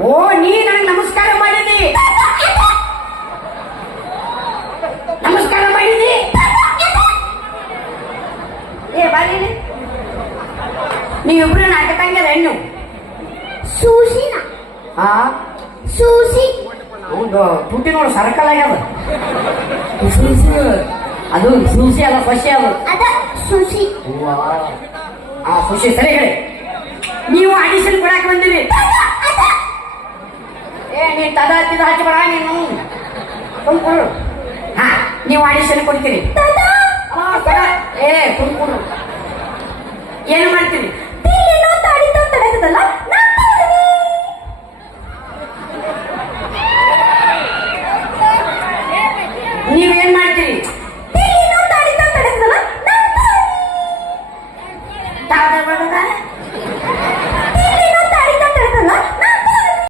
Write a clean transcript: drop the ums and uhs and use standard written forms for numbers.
ಓ ನೀ ನನಗೆ ನಮಸ್ಕಾರ ಮಾಡಿದಿ, ನಮಸ್ಕಾರ ಮಾಡಿದಿ. ಏ ಬಾರಿ ನೀವಿಬ್ರು ನಾಟಕಂಗ್ಯಾರ ಹೆಣ್ಣು ಸೂಸಿನ ಹಾ ಸೂಸಿ ಹೌದು ತುಟಿ ನೋಡು ಸರ್ಕಲ್ ಆಗ್ಯಾವ. ಅದು ಸೂಸಿ ಅಲ್ಲ ಫಶಿ ಅದು. ಅದ ಸೂಸಿ. ಆ ಖುಷಿ ಸರಿ ಹೇಳಿ. ನೀವು ಆಡಿಷನ್ ಕೊಡಾಕ ಬಂದಿರಿ. ಏ ನೀ ತದ ತಿದ ಹಚ್ಚಬೇಡ ನೀನು ಕುಂಕುರು. ಹಾ ನೀವು ಆಡಿಷನ್ ಕೊಡ್ತೀರಿ. ಏ ಕುಂಕುರು ಏನು ಮಾಡ್ತೀರಿ?